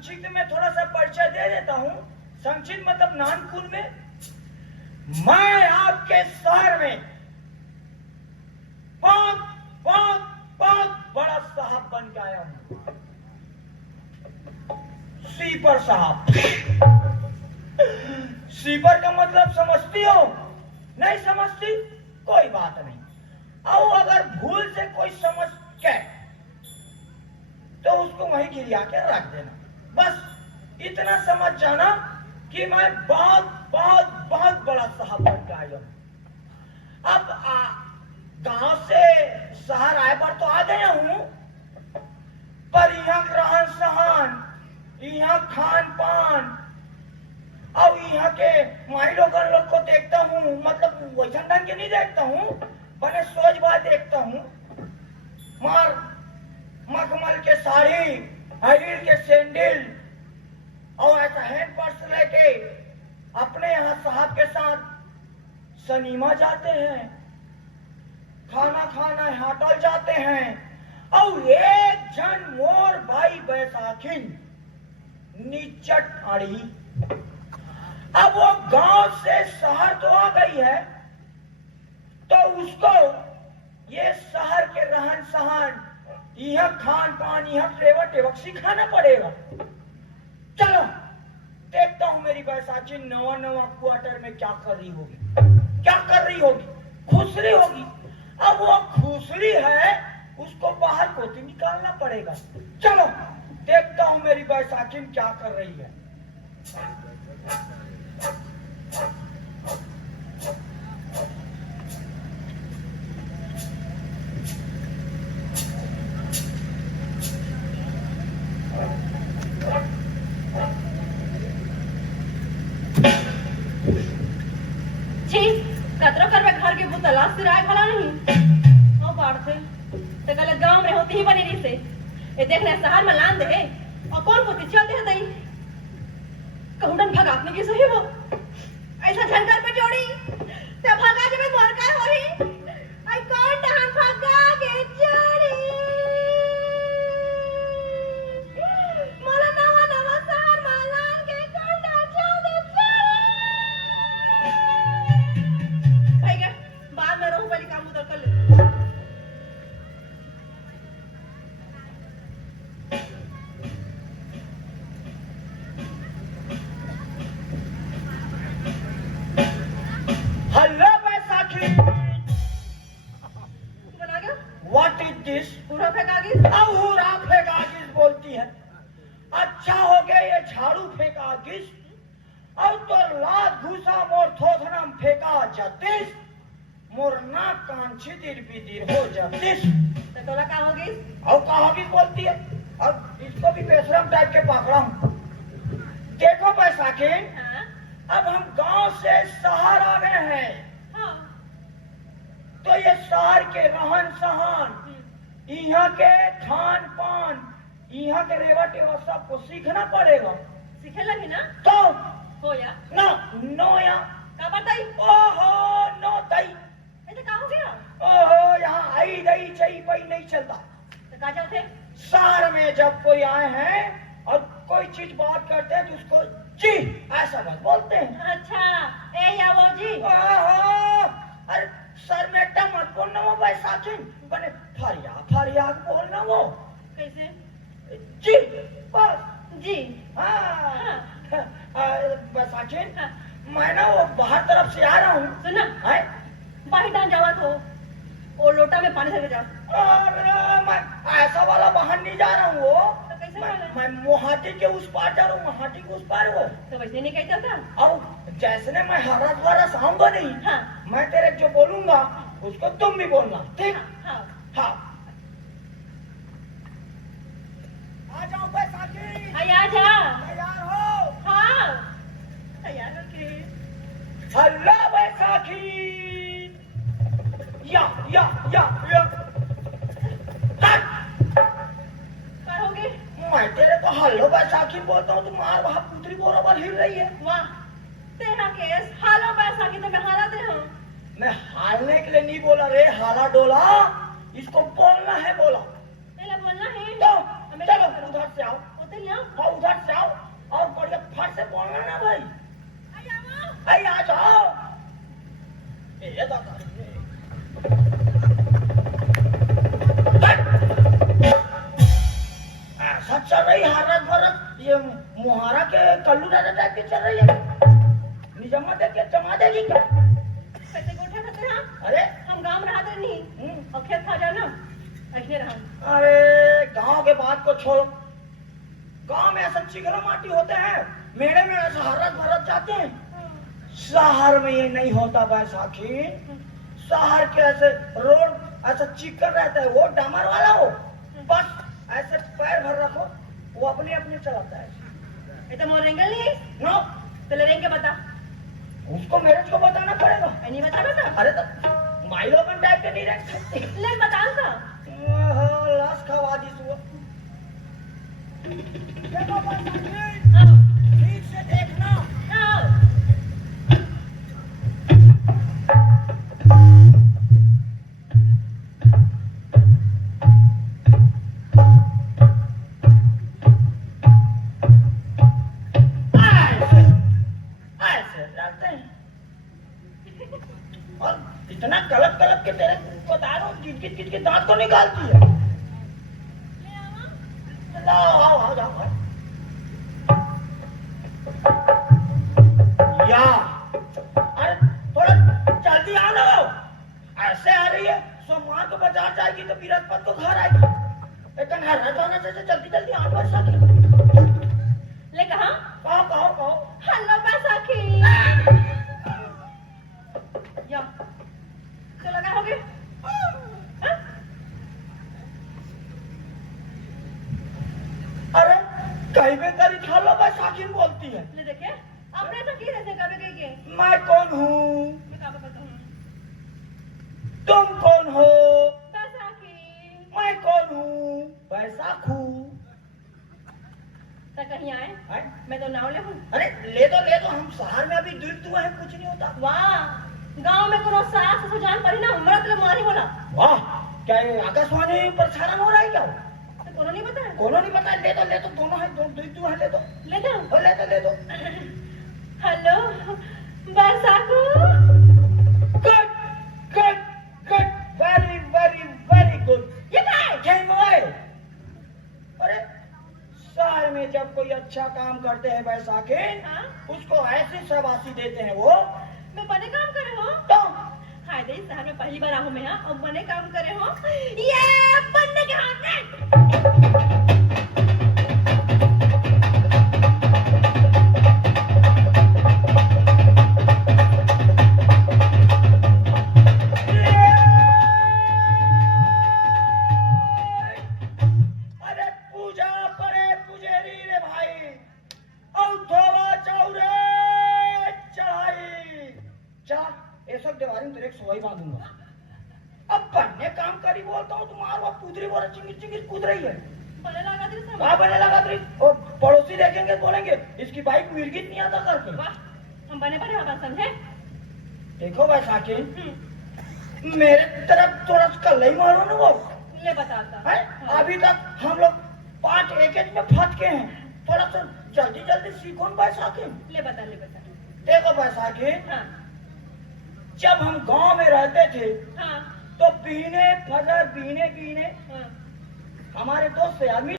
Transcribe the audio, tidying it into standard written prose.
संक्षिप्त में थोड़ा सा परिचय दे देता हूँ। संक्षिप्त मतलब नानकुल में मैं आपके शहर में बहुत बहुत बहुत बड़ा साहब बन के आया हूँ। सीपर साहब। सीपर का मतलब समझती हो? नहीं समझती? कोई बात नहीं। और अगर भूल से कोई समझ के तो उसको वहीं गिरा के रख देना। बस इतना समझ जाना कि मैं बहुत बहुत बहुत बड़ा साहब बन के आया हूं। अब गांव से शहर आए पर तो आ गया हूं, पर यहाँ रहन सहन, यहाँ खान पान और यहाँ के माई लोग को देखता हूँ, मतलब वैसा ढंग के नहीं देखता हूँ, बने सोच बात देखता हूँ। मार मखमल के साड़ी, हरीर के सैंडल और ऐसा हैंड पर्स लेके अपने यहाँ साहब के साथ सनीमा जाते हैं, खाना खाना होटल जाते हैं। और एक जन मोर भाई बैसाखी निचट आड़ी। अब वो गांव से शहर तो आ गई है, तो उसको ये शहर के रहन सहन, यह खान पान, यह फ्लेवर टेवक सिखाना पड़ेगा। चलो देखता हूं मेरी बैसाखी नवा नवा क्वार्टर में क्या कर रही होगी, क्या कर रही होगी। खुसरी होगी। अब वो खुसरी है, उसको बाहर कोती निकालना पड़ेगा। चलो देखता हूं मेरी बैसाखी क्या कर रही है। तलाश से राय भला नहीं हो बाढ़ते तो गलत गांव में होती ही बनी रही से ये देख रहे शहर में लान दे और कौन को चलते हैं तई कहूडन भगाने की सही वो ऐसा झंकार पे जोड़ी ते भगा के में मोर का होई आई कौन डहान भगा के जोड़ी मोला नवा नवा शहर मालान के कौन डा जोड़ी भाई के बाद में रहूं पहले काम उधर कर ले। हेलो बैसाखी, बना गया व्हाट इज दिस? पूरा फेंकागी अहूरा फेंकागिस बोलती है। अच्छा हो गया ये झाड़ू फेंकागिस और तो लात घुसा मोर थोथनम फेंका जतिस मोर नाक कान छिदिर बिदिर हो जतिस। तो तोला का होगी और कहागिस बोलती है। अब इसको भी बेशरम टाइप के पकड़ा हूं। देखो बैसाखी, हां अब हम गांव से शहर आ गए हैं, हां तो ये शहर के रहन सहन, यहाँ के खान पान, यहाँ के रेवा टेवा सबको सीखना पड़ेगा। सीखे लगी ना तो हो या ना नो या का बताई ओहो नो तई ऐसे का हो गया ओहो यहाँ आई दई चई पई नहीं चलता। तो का जाते शहर में जब कोई आए हैं और कोई चीज बात करते हैं तो उसको जी ऐसा बात बोलते हैं। अच्छा ए या वो जी ओहो अरे सर में टम मत बोलना वो बैसाखी बने फरिया फरिया बोलना वो कैसे जी बस जी हाँ बैसाखी हाँ। मैं ना वो बाहर तरफ से आ रहा हूँ। सुनना है बाहर डाल जावा तो वो लोटा में पानी भर के जा अरे मैं ऐसा वाला बाहर नहीं जा रहा हूँ। वो तो कैसे वाला? मैं मोहाटी के उस पार जा रहा हूँ, मोहाटी के उस पार वो। तो वैसे नहीं कहता था और जैसे मैं हरा द्वारा आऊंगा नहीं, हाँ। मैं तेरे जो बोलूंगा उसको तुम भी बोलना, ठीक? हाँ हाँ आ जाओ बैसाखी, आ जा तैयार हो? हाँ तैयार होके हेलो बैसाखी, या करोगे मैं तेरे को हेलो बैसाखी बोलता हूँ, तुम मार वहां पुतरी बराबर हिल रही है। वाह तेरा केस हालो पैसा की तो मैं हारा दे हूँ मैं हालने के लिए नहीं बोला रे, हाला डोला इसको बोलना है बोला। पहले बोलना है तो चलो उधर से आओ, उधर ले आओ हाँ उधर से रहा। अरे गांव के बात को छोड़ो, गांव में ऐसा चिकना माटी होते हैं, मेले में ऐसा हरस भरस जाते हैं। शहर में ये नहीं होता बैसाखी। शहर के ऐसे रोड ऐसा चिकन रहता है, वो डामर वाला हो, बस ऐसे पैर भर रखो, वो अपने अपने चलाता है। ये तो मोर रेंगल नहीं है। नो, तो ले रेंग के बता। उसको मेरे को बताना पड़ेगा। नहीं बता बेटा। अरे तो माइलोगन टाइप के नहीं रह सकते। ले बता का। लाश खवा दी तू। देखो बैसाखी, हाँ। ठीक से देखना। हाँ। ऐसे जाते हैं। और इतना कलप कलप के तेरे बता रहा हूँ, किट किट के दांत को निकालती है। लाओ, आओ आओ जाओ। या अरे थोड़ा जल्दी आ लो। ऐसे आ रही है, सोमवार को बाजार जाएगी तो बृहस्पति को घर आएगी। लेकिन हर जाना चाहिए, जल्दी जल्दी आ बैसाखी। ले कहा। कहो कहो कहो। हेलो बैसाखी। या तो लगा हो गए। हाँ? अरे कहीं में करी खा लो, बैसाखी बोलती है। ले देखे आपने तो की रहते कभी गई के। मैं कौन हूँ? मैं कहाँ पे बताऊँ। तुम कौन हो? बैसाखी। मैं कौन हूँ? बैसाखू। तो कहीं आए। हैं? मैं तो नाव ले हूँ। अरे ले दो, हम शहर में अभी दूर दुआ है, कुछ नहीं होता। वाह गांव में कोनो सास ससुर जान पड़ी ना मरत लोग मारी बोला। वाह, क्या ये आकाशवाणी प्रसारण हो रहा है क्या? तो कोनो नहीं पता है। कोनो नहीं पता। ले दो, दोनों है, दूर दुआ है, ले दो। ले दो। ओ, ले दो। Hello Baisakhu. Good good good, very very very good. ये क्या है? जय मोए। अरे शहर में जब कोई अच्छा काम करते हैं बैसाखी, हाँ? उसको ऐसी शाबाशी देते हैं वो। मैं बने काम करे हो। तो हाय दे शहर में पहली बार आहूं मैं। हाँ और बने काम करे हो। ये बन्ने के हाथ में। अरे पूजा पड़े पुजेरी रे भाई, और थोड़ा चौरे चढ़ाई। चला ये सब दीवारी में तेरे एक सोई बांधूंगा। अब बनने काम करी बोलता हूँ, तुम्हारा वो पुदरी बोला चिंगिर चिंगिर कूद रही है। बने लगा दे सब। कहाँ बने लगा तेरी? ओ पड़ोसी देखेंगे बोलेंगे इसकी बाइक मिर्गित नहीं आता करके। वाह हम बने बने होगा समझे। देखो बैसाखी, मेरे तरफ थोड़ा कल ही मारो ना वो ले बताता है। अभी तक हम लोग पार्ट एक एक में फंस के हैं, थोड़ा सा जल्दी जल्दी सीखो ना बैसाखी। ले बता। देखो बैसाखी, हाँ जब हम गांव में रहते थे हाँ तो बीने फजर बीने हाँ। हमारे दोस्त से आदमी